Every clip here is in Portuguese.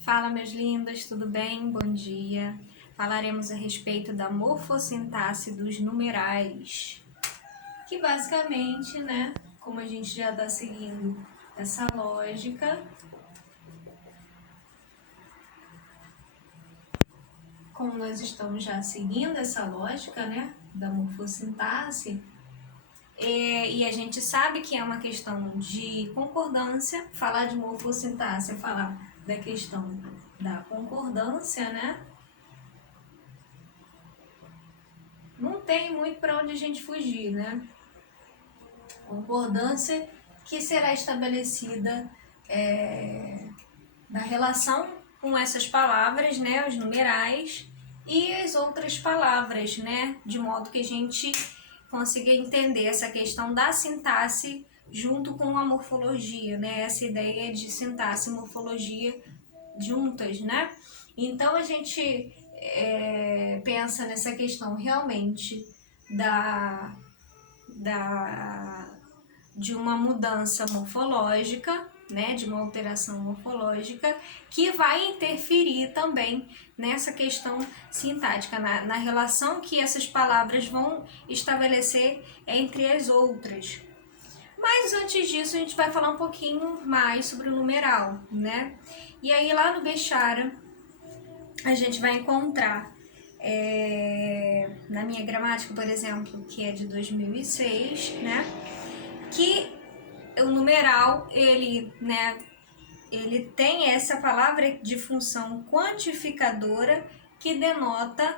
Fala, meus lindos, tudo bem? Bom dia. Falaremos a respeito da morfossintaxe dos numerais, que basicamente, né, como a gente já está seguindo essa lógica, como nós estamos já seguindo essa lógica, né, da morfossintaxe, e a gente sabe que é uma questão de concordância. Falar de morfossintaxe é falar da questão da concordância, né? Não tem muito para onde a gente fugir, né? Concordância que será estabelecida na relação com essas palavras, né, os numerais e as outras palavras, né, de modo que a gente consiga entender essa questão da sintaxe junto com a morfologia, né, essa ideia de sintaxe e morfologia juntas, né? Então a gente pensa nessa questão realmente da, de uma mudança morfológica, né, de uma alteração morfológica, que vai interferir também nessa questão sintática, na relação que essas palavras vão estabelecer entre as outras. Mas antes disso, a gente vai falar um pouquinho mais sobre o numeral, né? E aí lá no Bechara, a gente vai encontrar na minha gramática, por exemplo, que é de 2006, né, que o numeral, ele tem essa palavra de função quantificadora que denota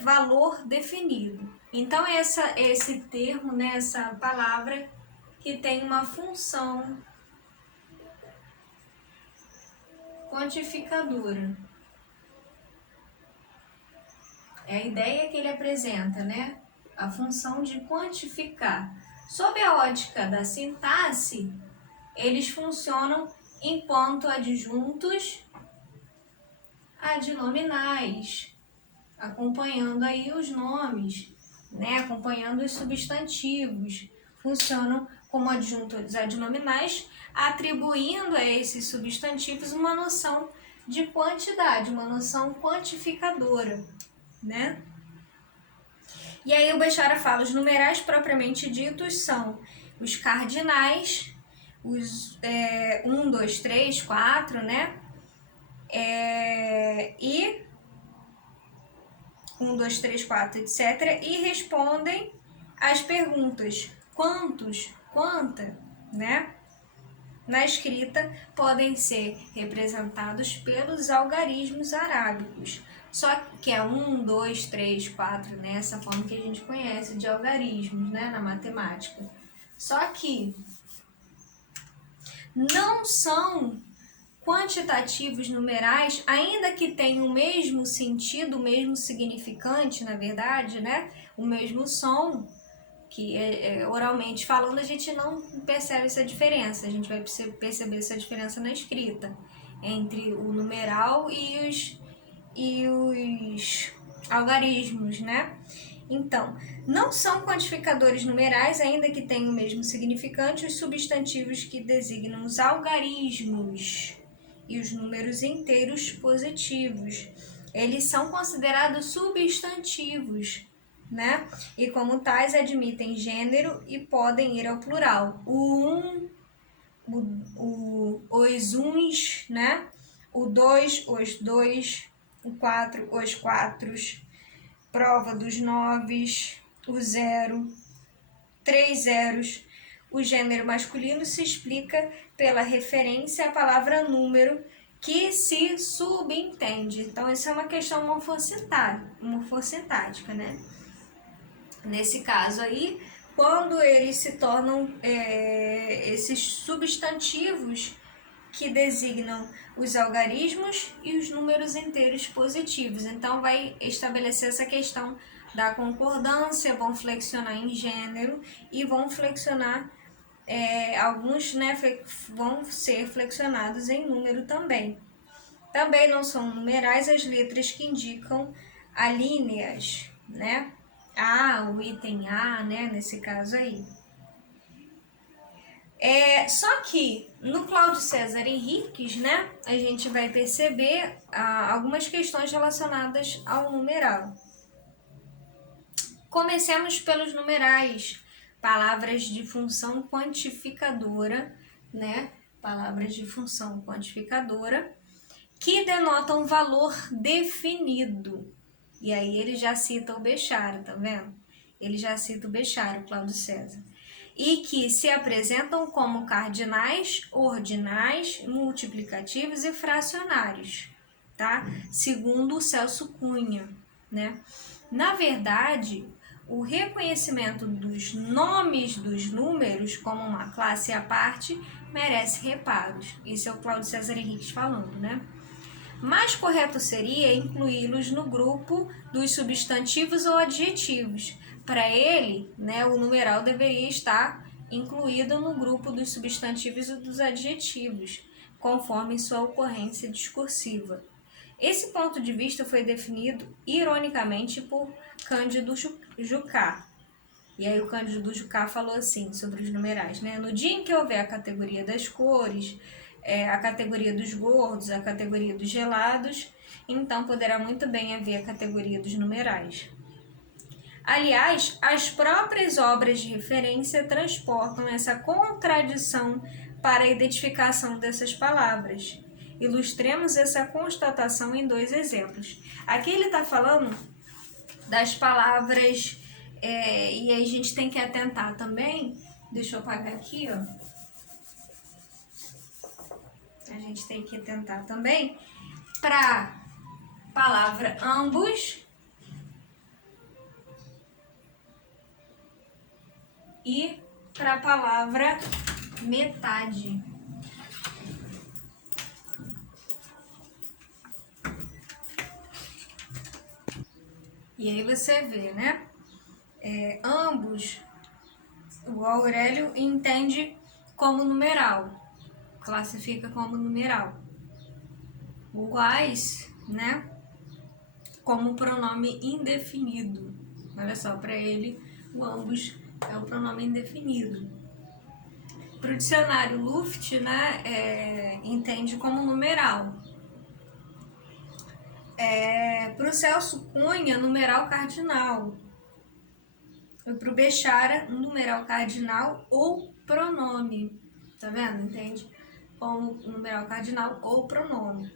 valor definido. Então, esse termo, né, essa palavra que tem uma função quantificadora. É a ideia que ele apresenta, né? A função de quantificar. Sob a ótica da sintaxe, eles funcionam enquanto adjuntos adnominais, acompanhando aí os nomes, né? Acompanhando os substantivos. Funcionam como adjuntos adnominais, atribuindo a esses substantivos uma noção de quantidade, uma noção quantificadora, né? E aí o Bechara fala, os numerais propriamente ditos são os cardinais, os 1, 2, 3, 4, né? E 1, 2, 3, 4, etc. E respondem às perguntas quantos, quanta, né? Na escrita podem ser representados pelos algarismos arábicos. Só que é 1, 2, 3, 4, né? Essa forma que a gente conhece de algarismos, né? Na matemática. Só que não são quantitativos numerais, ainda que tenham o mesmo sentido, o mesmo significante, na verdade, né? O mesmo som, que oralmente falando a gente não percebe essa diferença, a gente vai perceber essa diferença na escrita, entre o numeral e os algarismos, né? Então, não são quantificadores numerais, ainda que tenham o mesmo significante, os substantivos que designam os algarismos e os números inteiros positivos. Eles são considerados substantivos, né? E como tais admitem gênero e podem ir ao plural. Os uns, né? O dois, os dois, o quatro, os quatros, prova dos noves, o zero, 3 zeros. O gênero masculino se explica pela referência à palavra número, que se subentende. Então, isso é uma questão morfossintática, né? Nesse caso aí, quando eles se tornam esses substantivos que designam os algarismos e os números inteiros positivos. Então, vai estabelecer essa questão da concordância, vão flexionar em gênero e vão flexionar, alguns, né, vão ser flexionados em número também. Também não são numerais as letras que indicam alíneas, né? O item A, né, nesse caso aí. Só que no Cláudio César Henriques, né, a gente vai perceber algumas questões relacionadas ao numeral. Comecemos pelos numerais, palavras de função quantificadora, né? Palavras de função quantificadora que denotam valor definido. E aí ele já cita o Bechara, tá vendo? Ele já cita o Bechara, o Cláudio César. E que se apresentam como cardinais, ordinais, multiplicativos e fracionários, tá? Segundo o Celso Cunha, né? Na verdade, o reconhecimento dos nomes dos números como uma classe à parte merece reparos. Isso é o Cláudio César Henriques falando, né? Mais correto seria incluí-los no grupo dos substantivos ou adjetivos. Para ele, né, o numeral deveria estar incluído no grupo dos substantivos e dos adjetivos, conforme sua ocorrência discursiva. Esse ponto de vista foi definido ironicamente por Cândido Jucá. E aí o Cândido Jucá falou assim sobre os numerais, né? No dia em que houver a categoria das cores, a categoria dos gordos, a categoria dos gelados, então poderá muito bem haver a categoria dos numerais. Aliás, as próprias obras de referência transportam essa contradição para a identificação dessas palavras. Ilustremos essa constatação em 2 exemplos. Aqui ele está falando das palavras, e aí a gente tem que atentar também, deixa eu apagar aqui, ó. A gente tem que atentar também para palavra ambos e para a palavra metade. E aí você vê, né? Ambos, o Aurélio entende como numeral, classifica como numeral. O Wise, né? Como pronome indefinido. Olha só, para ele, o ambos é o pronome indefinido. Para o dicionário Luft, né? Entende como numeral. Para o Celso Cunha, numeral cardinal. E para o Bechara, numeral cardinal ou pronome. Tá vendo? Entende? Como numeral cardinal ou pronome.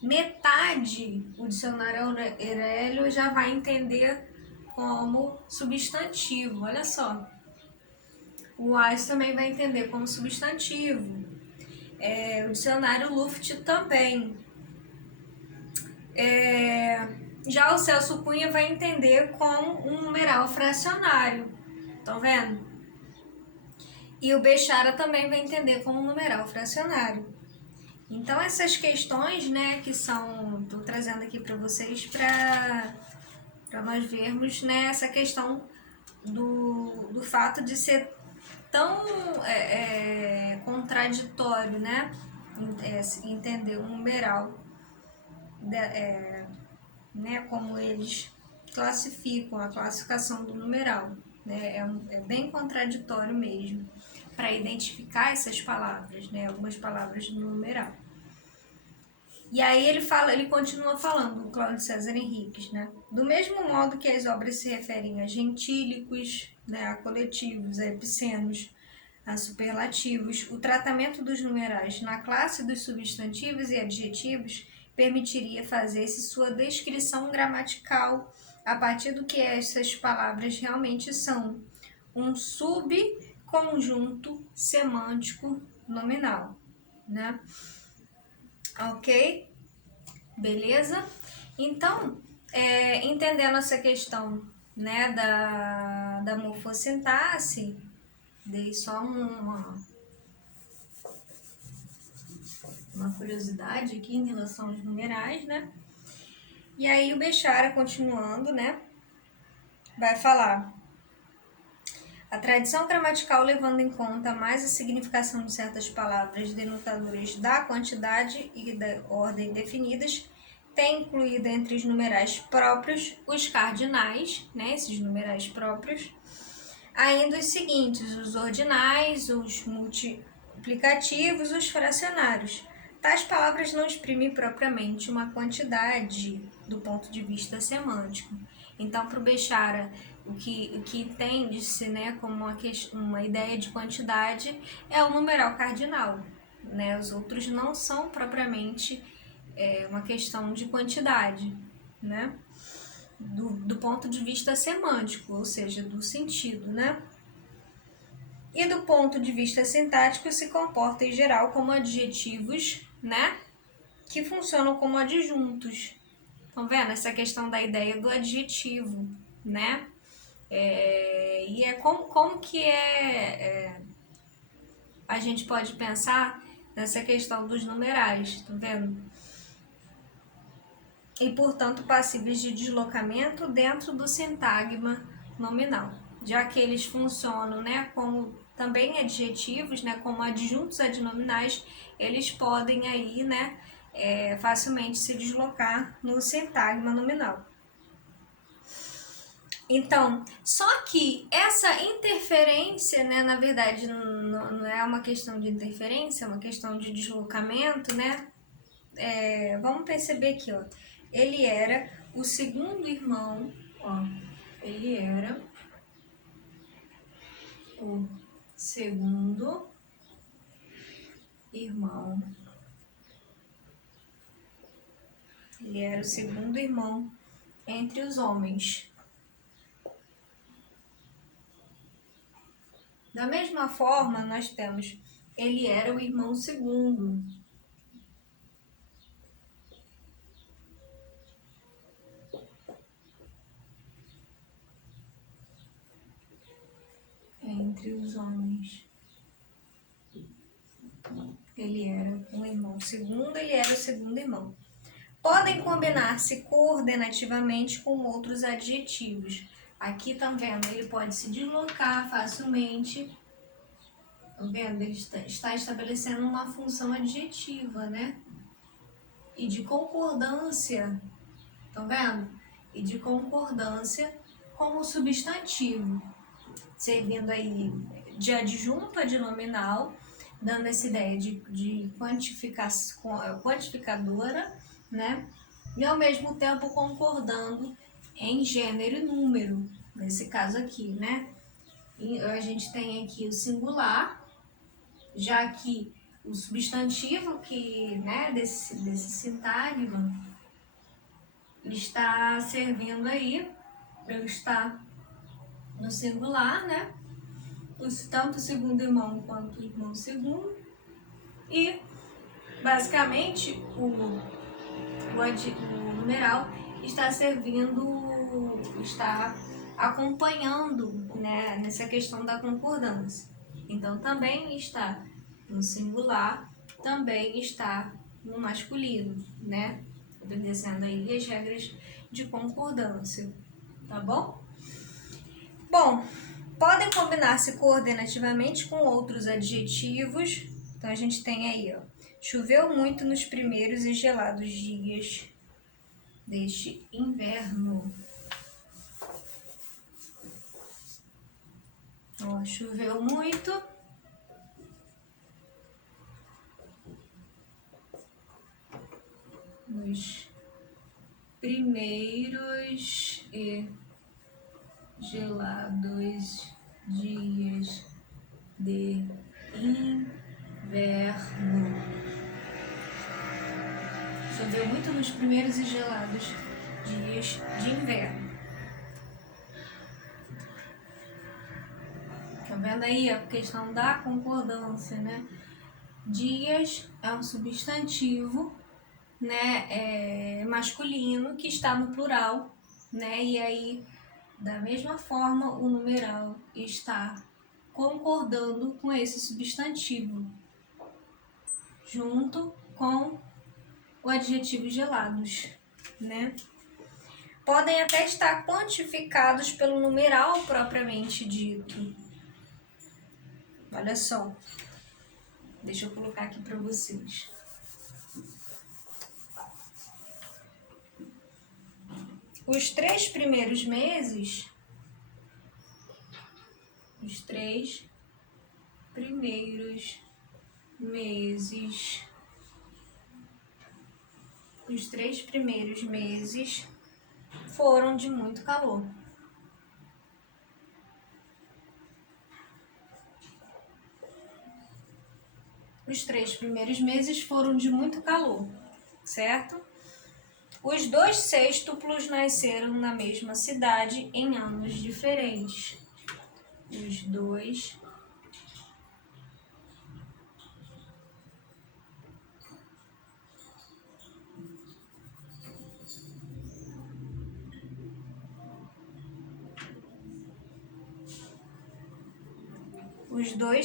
Metade, o dicionário Aurélio já vai entender como substantivo. Olha só. O Wise também vai entender como substantivo. O dicionário Luft também. Já o Celso Cunha vai entender como um numeral fracionário. Estão vendo? E o Bechara também vai entender como um numeral fracionário. Então, essas questões, né, que são... Estou trazendo aqui para vocês para nós vermos, né, essa questão do fato de ser tão contraditório, né, entender o numeral, né, como eles classificam, a classificação do numeral, né, é bem contraditório mesmo, para identificar essas palavras, né, algumas palavras do numeral. E aí ele continua falando, o Cláudio César Henriques, né, do mesmo modo que as obras se referem a gentílicos, né, a coletivos, a epicenos, a superlativos, o tratamento dos numerais na classe dos substantivos e adjetivos permitiria fazer-se sua descrição gramatical a partir do que essas palavras realmente são, um subconjunto semântico nominal, né? Ok? Beleza? Então, entendendo essa questão, né, da morfossintaxe, dei só uma curiosidade aqui em relação aos numerais, né? E aí o Bechara, continuando, né, vai falar: a tradição gramatical, levando em conta mais a significação de certas palavras denotadoras da quantidade e da ordem definidas, tem incluído entre os numerais próprios os cardinais, né, esses numerais próprios, ainda os seguintes: os ordinais, os multiplicativos, os fracionários. Tais palavras não exprimem propriamente uma quantidade do ponto de vista semântico. Então, para o Bechara, o que entende-se, né, como uma ideia de quantidade é o numeral cardinal. Né? Os outros não são propriamente uma questão de quantidade, né? Do ponto de vista semântico, ou seja, do sentido, né? E do ponto de vista sintático se comporta em geral como adjetivos, né? Que funcionam como adjuntos. Estão vendo essa questão da ideia do adjetivo, né? E é como que a gente pode pensar nessa questão dos numerais, estão vendo? E, portanto, passíveis de deslocamento dentro do sintagma nominal, já que eles funcionam, né, como também adjetivos, né, como adjuntos adnominais, eles podem aí, né, facilmente se deslocar no sintagma nominal. Então, só que essa interferência, né, na verdade não é uma questão de interferência, é uma questão de deslocamento, né? Vamos perceber aqui, ó. Ele era o segundo irmão, ó. Ele era o segundo irmão. Ele era o segundo irmão entre os homens. Da mesma forma, nós temos ele era o irmão segundo. Entre os homens. Ele era um irmão segundo, ele era o segundo irmão. Podem combinar-se coordenativamente com outros adjetivos. Aqui estão vendo, ele pode se deslocar facilmente. Estão vendo? Ele está estabelecendo uma função adjetiva, né? E de concordância. Estão vendo? E de concordância com o substantivo, servindo aí de adjunto adnominal, dando essa ideia de quantificadora, né? E ao mesmo tempo concordando em gênero e número, nesse caso aqui, né? E a gente tem aqui o singular, já que o substantivo que, né, desse sintagma está servindo aí, ele está no singular, né? Tanto o segundo irmão quanto o irmão segundo. E, basicamente, o numeral está servindo, está acompanhando, né, nessa questão da concordância. Então, também está no singular, também está no masculino, né? Obedecendo aí as regras de concordância, tá bom? Bom, podem combinar-se coordenativamente com outros adjetivos. Então, a gente tem aí, ó, choveu muito nos primeiros e gelados dias deste inverno. Ó, choveu muito. Nos primeiros e gelados dias de inverno. Choveu muito nos primeiros e gelados dias de inverno. Tá vendo aí a questão da concordância, né? Dias é um substantivo, né, masculino que está no plural, né? E aí, da mesma forma, o numeral está concordando com esse substantivo, junto com o adjetivo gelados, né? Podem até estar quantificados pelo numeral propriamente dito. Olha só. Deixa eu colocar aqui para vocês. Os 3 primeiros meses os 3 primeiros meses. Os 3 primeiros meses foram de muito calor. Os 3 primeiros meses foram de muito calor, certo? Os 2 sextuplos nasceram na mesma cidade em anos diferentes. Os 2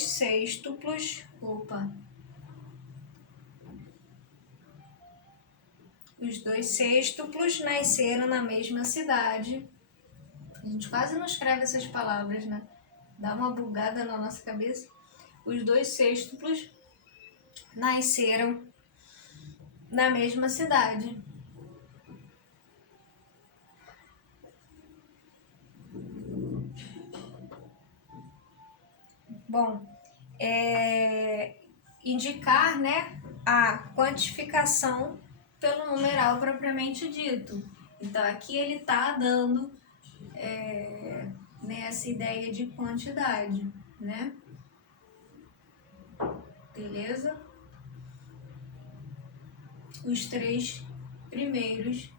sextuplos, os 2 sextuplos nasceram na mesma cidade. A gente quase não escreve essas palavras, né? Dá uma bugada na nossa cabeça. Os 2 sextuplos nasceram na mesma cidade. Bom, indicar, né, a quantificação pelo numeral propriamente dito. Então, aqui ele está dando essa ideia de quantidade, né? Beleza? Os 3 primeiros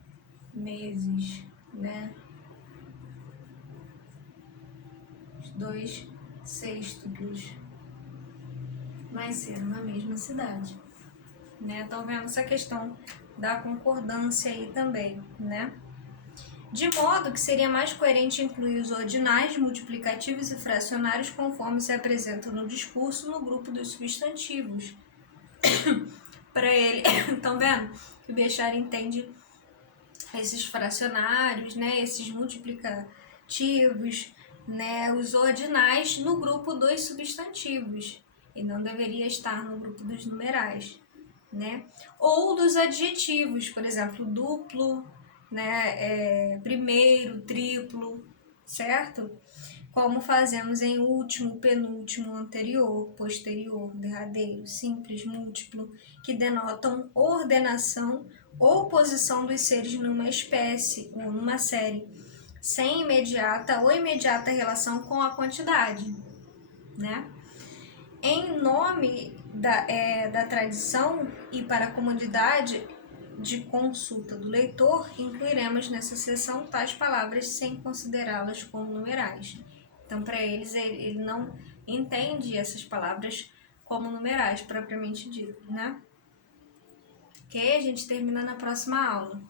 meses, né? Os 2 sextuplos nasceram na mesma cidade, né? Estão vendo essa questão da concordância aí também, né? De modo que seria mais coerente incluir os ordinais, multiplicativos e fracionários conforme se apresentam no discurso no grupo dos substantivos. Para ele, estão vendo? Que o Béchard entende esses fracionários, né? Esses multiplicativos, né? Os ordinais no grupo dos substantivos e não deveria estar no grupo dos numerais, né? Ou dos adjetivos, por exemplo, duplo, né? Primeiro, triplo, certo? Como fazemos em último, penúltimo, anterior, posterior, derradeiro, simples, múltiplo, que denotam ordenação ou posição dos seres numa espécie ou numa série, sem imediata ou imediata relação com a quantidade, né? Em nome da tradição e para a comodidade de consulta do leitor, incluiremos nessa seção tais palavras sem considerá-las como numerais. Então, para eles, ele não entende essas palavras como numerais, propriamente dito, né? Ok? A gente termina na próxima aula.